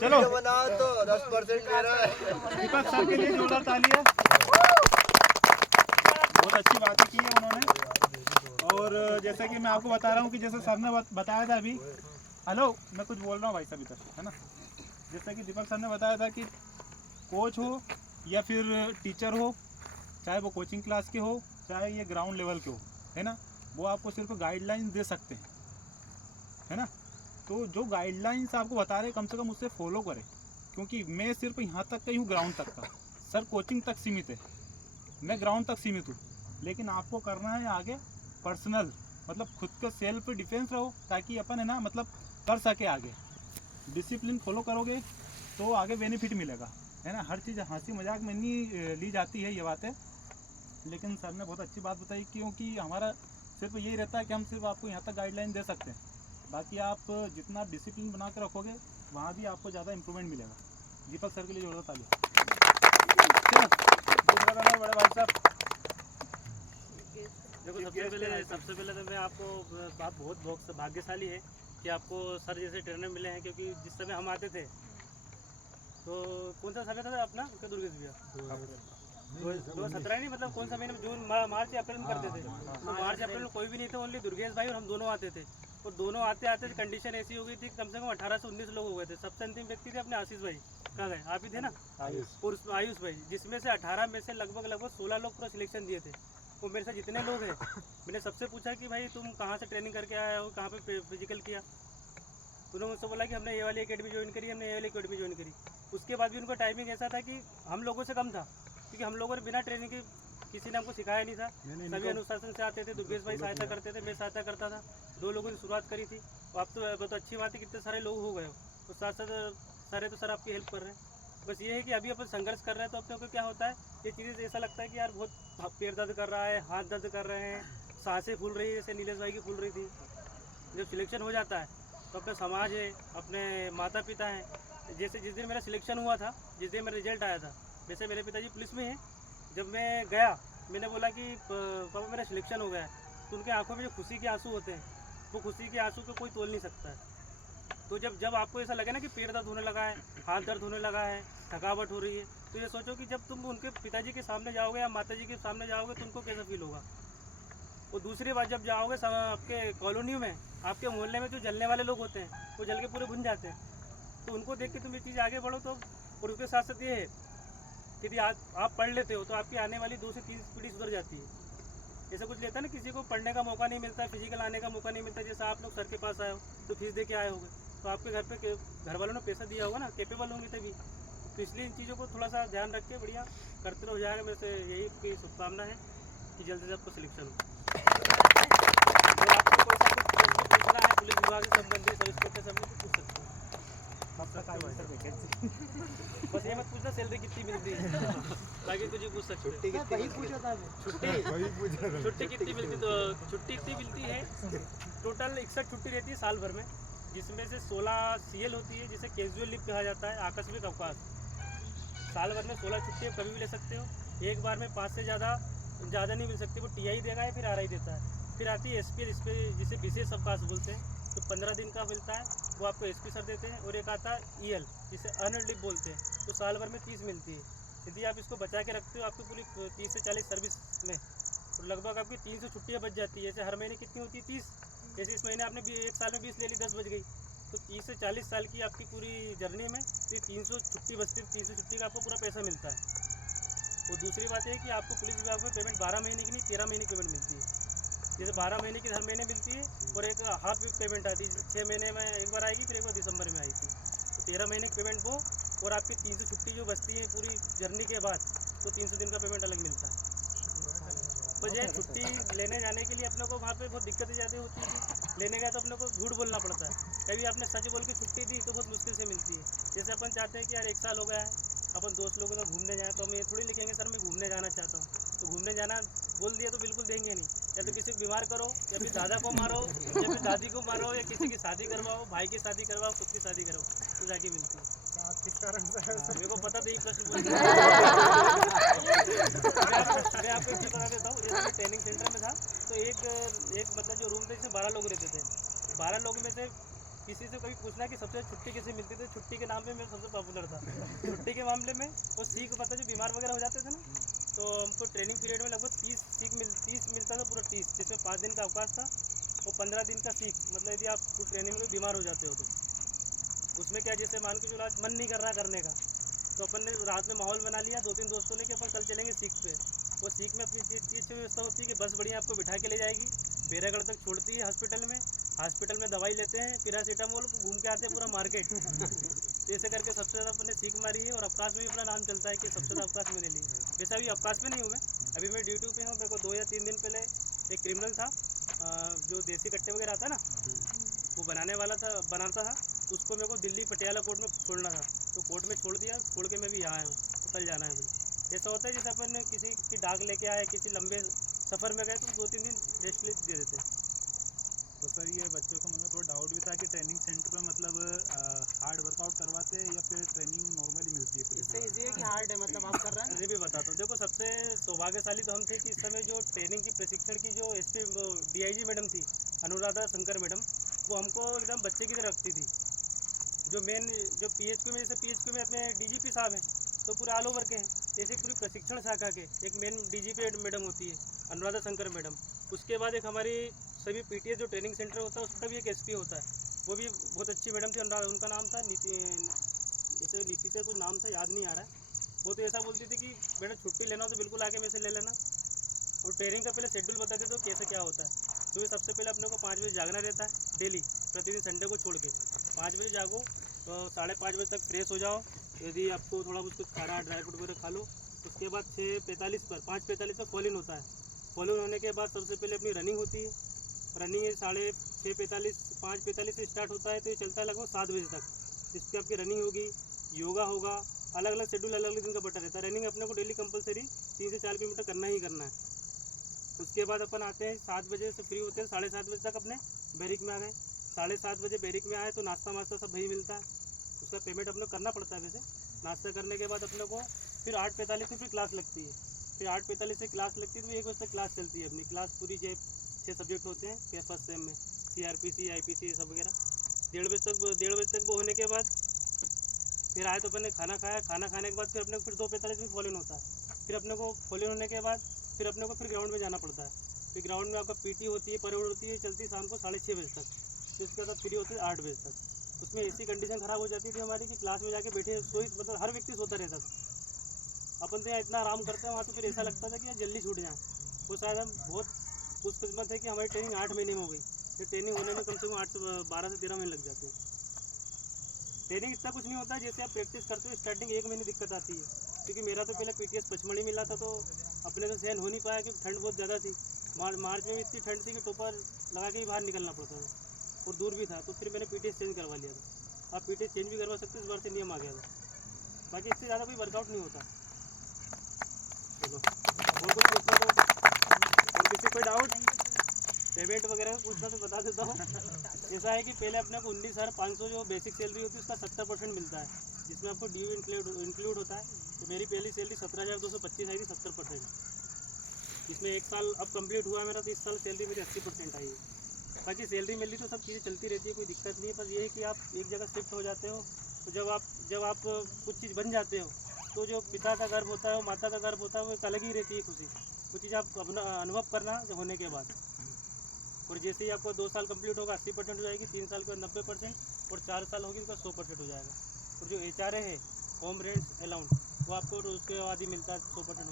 चलो बनाओ तो 10% मेरा है। दीपक सर के लिए जोरदार तालियां। बहुत अच्छी बातें की है उन्होंने। और जैसा कि मैं आपको बता रहा हूँ कि जैसे सर ने बताया था अभी, हेलो मैं कुछ बोल रहा हूँ भाई साहब इधर, है ना। जैसा कि दीपक सर ने बताया था कि कोच हो या फिर टीचर हो, चाहे वो कोचिंग क्लास के हो चाहे ये ग्राउंड लेवल के हो, है ना, वो आपको सिर्फ गाइडलाइंस दे सकते हैं, है ना। तो जो गाइडलाइंस आपको बता रहे हैं कम से कम उससे फॉलो करें, क्योंकि मैं सिर्फ यहाँ तक का ही हूँ, ग्राउंड तक का। सर कोचिंग तक सीमित है, मैं ग्राउंड तक सीमित हूँ, लेकिन आपको करना है आगे पर्सनल, मतलब खुद का सेल्फ डिफेंस रहो, ताकि अपन है ना मतलब कर सके आगे। डिसिप्लिन फॉलो करोगे तो आगे बेनिफिट मिलेगा, है ना। हर चीज़ हंसी मजाक में नहीं ली जाती है ये बातें, लेकिन सर ने बहुत अच्छी बात बताई, क्योंकि हमारा सिर्फ यही रहता है कि हम सिर्फ आपको यहाँ तक गाइडलाइन दे सकते हैं, बाकी आप जितना डिसिप्लिन बना के रखोगे वहाँ भी आपको ज़्यादा इम्प्रूवमेंट मिलेगा। दीपक सर के लिए जोरदार तालियां। दूसरा नंबर बड़े भाई साहब। देखो सबसे पहले तो मैं आपको आप बहुत भाग्यशाली है कि आपको सर जैसे ट्रेनर मिले हैं, क्योंकि जिस समय हम आते थे तो कौन सा समय था अपना क्या दुर्गेश भैया 2017 नहीं, मतलब कौन सा महीने में, जून मार्च या अप्रैल में करते थे। तो मार्च अप्रैल में कोई भी नहीं था, ओनली दुर्गेश भाई और हम दोनों आते थे। और दोनों आते आते कंडीशन ऐसी हो गई थी, कम से कम 18 से 19 लोग हो गए थे। सबसे अंतिम व्यक्ति थे अपने आशीष भाई, कहाँ गए, आप ही थे ना, और आयुष भाई, जिसमें से 18 में से लगभग 16 लोग पूरा सिलेक्शन दिए थे। वो मेरे साथ जितने लोग हैं, मैंने सबसे पूछा कि भाई तुम कहाँ से ट्रेनिंग करके आए हो, कहाँ पे फिजिकल किया। उन्होंने मुझसे बोला कि हमने ये वाली एकेडमी ज्वाइन करी, हमने ये वाली एकेडमी ज्वाइन करी। उसके बाद भी उनका टाइमिंग ऐसा था कि हम लोगों से कम था, क्योंकि हम लोगों ने बिना ट्रेनिंग के किसी ने हमको सिखाया नहीं था। सभी अनुशासन से आते थे, दुर्गेश भाई सहायता करते थे, मैं सहायता करता था। 2 लोगों से शुरुआत करी थी। अब तो बहुत अच्छी बात है, कितने सारे लोग हो गए हो, तो साथ साथ सारे तो सर आपकी हेल्प कर रहे हैं। बस ये है कि अभी अपन संघर्ष कर रहे हैं, तो अपने को क्या होता है, ये चीज़ें ऐसा लगता है कि यार बहुत पैर दर्द कर रहा है, हाथ दर्द कर रहे हैं, सांसें फूल रही है, जैसे नीलेश भाई की फूल रही थी। जब सिलेक्शन हो जाता है तो अपना समाज है, अपने माता पिता हैं। जैसे जिस दिन मेरा सिलेक्शन हुआ था, जिस दिन मेरा रिजल्ट आया था, वैसे मेरे पिताजी पुलिस में हैं। जब मैं गया, मैंने बोला कि पापा मेरा सिलेक्शन हो गया है, तो उनके आंखों में जो खुशी के आंसू होते हैं, वो खुशी के आंसू को कोई तोल नहीं सकता है। तो जब आपको ऐसा लगे ना कि पेट दर्द होने लगा है, हाथ दर्द होने लगा है, थकावट हो रही है, तो ये सोचो कि जब तुम उनके पिताजी के सामने जाओगे या माताजी के सामने जाओगे तो उनको कैसा फील होगा। और दूसरी बात, जब जाओगे आपके कॉलोनी में, आपके मोहल्ले में जो जलने वाले लोग होते हैं, वो जल के पूरे भुन जाते हैं, तो उनको देख के तुम ये चीज़ आगे बढ़ो। तो और उसके साथ साथ ये है कि यदि आप पढ़ लेते हो तो आपकी आने वाली 2 से 3 पीढ़ी सुधर जाती है। ऐसा कुछ लेता है ना, किसी को पढ़ने का मौका नहीं मिलता, फिजिकल आने का मौका नहीं मिलता। जैसे आप लोग सर के पास आए हो तो फीस दे के आए होगे, तो आपके घर पे घर वालों ने पैसा दिया होगा ना, कैपेबल होंगे तभी। तो इसलिए इन चीज़ों को थोड़ा सा ध्यान रख के बढ़िया करते रहो जाएगा। मेरे से यही शुभकामना है कि जल्द से आपको सिलेक्शन हो। और आपको कोई सा कुछ पूछना है पुलिस विभाग से संबंधित, सब इंस्पेक्टर सब कुछ पूछ सकते हो। बस ये मत पूछना सैलरी कितनी मिलती है, बाकी कुछ ही पूछ सकते हो। छुट्टी कितनी मिलती, तो छुट्टी इतनी मिलती है, टोटल 61 छुट्टी रहती है साल भर में, जिसमें से 16 CL होती है, जिसे कैजुअल लीव कहा जाता है, आकस्मिक अवकाश। साल भर में 16 छुट्टी कभी भी ले सकते हो। एक बार में 5 से ज़्यादा नहीं मिल सकती, वो TI देगा या फिर RI देता है। फिर आती है SPL, जिसे विशेष अवकाश बोलते हैं, तो 15 दिन का मिलता है, वो आपको SP सर देते हैं। और एक आता है EL, जिसे अर्नड लीव बोलते हैं, तो साल भर में 30 मिलती है। यदि आप इसको बचा के रखते हो, आपकी पूरी 30 से 40 सर्विस में तो लगभग आपकी 300 छुट्टियाँ बच जाती है। जैसे हर महीने कितनी होती है, 30। जैसे इस महीने आपने एक साल में 20 ले ली, 10 बच गई, तो 30 से 40 साल की आपकी पूरी जर्नी में 300 छुट्टी बचती है। 300 छुट्टी का आपको पूरा पैसा मिलता है। और दूसरी बात है कि आपको पुलिस विभाग में पेमेंट 12 महीने की नहीं, 13 महीने की पेमेंट मिलती है। जैसे 12 महीने की हर महीने मिलती है, और एक हाफ पेमेंट आती है, 6 महीने में एक बार आएगी, फिर एक बार दिसंबर में आई थी। तो 13 महीने की पेमेंट वो, और आपकी 300 छुट्टी जो बचती है पूरी जर्नी के बाद, तो 300 दिन का पेमेंट अलग मिलता है। बस ये छुट्टी लेने जाने के लिए अपने को वहाँ पे बहुत दिक्कतें ज़्यादा होती है। लेने गए तो अपने को झूठ बोलना पड़ता है। कभी आपने सच बोल के छुट्टी दी तो बहुत मुश्किल से मिलती है। जैसे अपन चाहते हैं कि यार 1 साल हो गया है, अपन दोस्त लोगों को घूमने जाए, तो हम ये थोड़ी लिखेंगे सर मैं घूमने जाना चाहता हूँ, तो घूमने जाना बोल दिया तो बिल्कुल देंगे नहीं। या तो किसी को बीमार करो, या फिर दादा को मारो, या फिर दादी को मारो, या किसी की शादी करवाओ, भाई की शादी करवाओ, खुद की शादी करो, तो जाके मिलती है। मेरे को पता था, प्रश्न मैं आपको एक चीज़ बता देता हूँ। जैसे मैं ट्रेनिंग सेंटर में था, तो एक मतलब जो रूम में जैसे 12 लोग रहते थे, 12 लोग में से किसी से कभी पूछना कि सबसे छुट्टी कैसे मिलती थी, छुट्टी के नाम पे मेरा सबसे पॉपुलर था। छुट्टी के मामले में वो सीख पता जो बीमार वगैरह हो जाते थे ना, तो हमको ट्रेनिंग पीरियड में लगभग 30 मिलता था, पूरा 30, जिसमें 5 दिन का अवकाश था और 15 दिन का सीख। मतलब यदि आप ट्रेनिंग में बीमार हो जाते हो तो उसमें क्या, जैसे मान के चलो आज मन नहीं कर रहा करने का, तो अपन ने रात में माहौल बना लिया 2-3 दोस्तों ने कि अपन कल चलेंगे सीख पे। वो सीख में अपनी चीज़ की व्यवस्था होती है कि बस बढ़िया आपको बिठा के ले जाएगी, बेरागढ़ तक छोड़ती है हॉस्पिटल में दवाई लेते हैं, पैरासीटामोल, घूम के आते हैं पूरा मार्केट। तो ऐसे करके सबसे ज़्यादा अपने सीख मारी है और अवकाश में भी अपना नाम चलता है कि सबसे ज़्यादा अवकाश मैंने ली। वैसे अभी अवकाश में नहीं हूँ मैं, अभी मैं ड्यूटी पे हूँ। मेरे को 2 या 3 दिन पहले एक क्रिमिनल था जो देसी कट्टे वगैरह आता है ना, वो बनाता था, उसको मेरे को दिल्ली पटियाला कोर्ट में छोड़ना था, तो कोर्ट में छोड़ दिया, छोड़ के मैं भी यहाँ आया हूँ, तो कल जाना है भाई। ऐसा होता है जैसे अपन किसी की डाक लेके आए, किसी लंबे सफ़र में गए तो 2-3 दिन रेस्ट दे देते हैं। तो सर ये बच्चों के मन में थोड़ा डाउट भी था कि ट्रेनिंग सेंटर पे मतलब हार्ड वर्कआउट करवाते हैं या फिर ट्रेनिंग नॉर्मली मिलती है? इससे इजी है कि हार्ड है, मतलब आप कर रहे हैं? अरे भी बताता हूँ, देखो सबसे सौभाग्यशाली तो हम थे कि इस समय जो ट्रेनिंग की प्रशिक्षण की जो SP DIG मैडम थी, अनुराधा शंकर मैडम, वो हमको एकदम बच्चे की तरह रखती थी। जो PHQ में, जैसे PHQ में अपने DGP साहब हैं, तो पूरे ऑल ओवर के हैं, जैसे पूरी प्रशिक्षण शाखा के एक मेन DGP मैडम होती है अनुराधा शंकर मैडम। उसके बाद एक हमारी सभी PTS जो ट्रेनिंग सेंटर होता है उसका भी एक SP होता है, वो भी बहुत अच्छी मैडम थी अनुराधा। उनका नाम था नीति से कुछ नाम था, याद नहीं आ रहा है। वो तो ऐसा बोलती थी कि मैडम छुट्टी लेना हो तो बिल्कुल आके मेरे से ले लेना, और ट्रेनिंग का पहले शेड्यूल बता देते हो कैसे क्या होता है। सुबह सबसे पहले अपने को 5 बजे जागना रहता है डेली, प्रतिदिन संडे को छोड़ के 5 बजे जागो, तो 5:30 बजे तक फ्रेश हो जाओ। यदि आपको थोड़ा कुछ खाना ड्राई फ्रूट वगैरह खा लो, उसके बाद 5:45 पर फॉल इन होता है। फॉल इन होने के बाद सबसे पहले अपनी रनिंग होती है। रनिंग 5:45 से स्टार्ट होता है, तो ये चलता है लगभग 7 बजे तक, जिस पर आपकी रनिंग होगी, योगा होगा, अलग अलग शेड्यूल अलग अलग दिन का बटा रहता है। रनिंग अपने को डेली कंपलसरी 3 से 4 किलोमीटर करना ही करना है। उसके बाद अपन आते हैं 7 बजे से फ्री होते हैं, 7:30 बजे तक अपने बैरिक में आ गए। 7:30 बजे बैरिक में आए तो नाश्ता वास्ता सब वही मिलता है, उसका पेमेंट अपने को करना पड़ता है। वैसे नाश्ता करने के बाद अपने को फिर 8:45 से फिर क्लास लगती है। फिर 8:45 से क्लास लगती है तो 1 बजे तक क्लास चलती है अपनी। क्लास पूरी 6 सब्जेक्ट होते हैं क्या फर्स्ट सेम में, CRPC IPC ये सब वगैरह। 1:30 तक वो होने के बाद फिर आए तो अपन ने खाना खाया। खाना खाने के बाद फिर अपने को फिर 2:45 में फॉल इन होता है। फिर अपने को फॉल इन होने के बाद फिर अपने को फिर ग्राउंड में जाना पड़ता है। फिर ग्राउंड में आपका PT होती है, परेड होती है, चलती है शाम को 6:30 बजे तक। फिर उसके बाद फ्री होते हैं 8 बजे तक। उसमें ऐसी कंडीशन ख़राब हो जाती थी हमारी कि क्लास में जाके बैठे मतलब हर व्यक्ति सोता रहता था। अपन तो यहाँ इतना आराम करते हैं, वहाँ तो फिर ऐसा लगता था कि यार जल्दी छूट जाए। वो शायद हम बहुत खुशकिस्मत है कि हमारी ट्रेनिंग 8 महीने में हो गई। ये ट्रेनिंग होने में कम से कम 12 से 13 महीने लग जाते हैं। ट्रेनिंग इतना कुछ नहीं होता है, जैसे आप प्रैक्टिस करते हो स्टार्टिंग 1 महीने दिक्कत आती है, क्योंकि मेरा तो पहले PTS पचमढ़ी मिला था, तो अपने तो सहन हो नहीं पाया क्योंकि ठंड बहुत ज़्यादा थी। मार्च में भी इतनी ठंड थी कि टोपर लगा के ही बाहर निकलना पड़ता था और दूर भी था, तो फिर मैंने PTS चेंज करवा लिया था। आप PTS चेंज भी करवा सकते हो, इस बार से नियम आ गया था। बाकी इससे ज़्यादा कोई वर्कआउट नहीं होता। चलो और कुछ पूछना तो, और किसी कोई डाउट पेमेंट वगैरह में पूछना तो बता देता हूँ। ऐसा है कि पहले अपने को 19,500 जो बेसिक सैलरी होती है उसका 70% मिलता है, जिसमें आपको ड्यू इंक्लूड होता है। तो मेरी पहली सैलरी 17,225 आई थी, 70%। इसमें 1 साल अब कंप्लीट हुआ मेरा, तो इस साल सैलरी मेरी 80% आई है। बाकी सैलरी मिली तो सब चीज़ें चलती रहती है, कोई दिक्कत नहीं है। बस ये है कि आप एक जगह शिफ्ट हो जाते हो, तो जब आप कुछ चीज़ बन जाते हो, तो जो पिता का गर्व होता है, माता का गर्व होता है, वो एक अलग ही रहती है खुशी। वो चीज़ आप अपना अनुभव करना होने के बाद। और जैसे ही आपको 2 साल कंप्लीट होगा 80% हो जाएगी, 3 साल के बाद 90% और 4 साल होगी तो 100% हो जाएगा। और जो HRA है, होम रेंट अलाउंस, वो आपको उसके बाद ही मिलता है 100%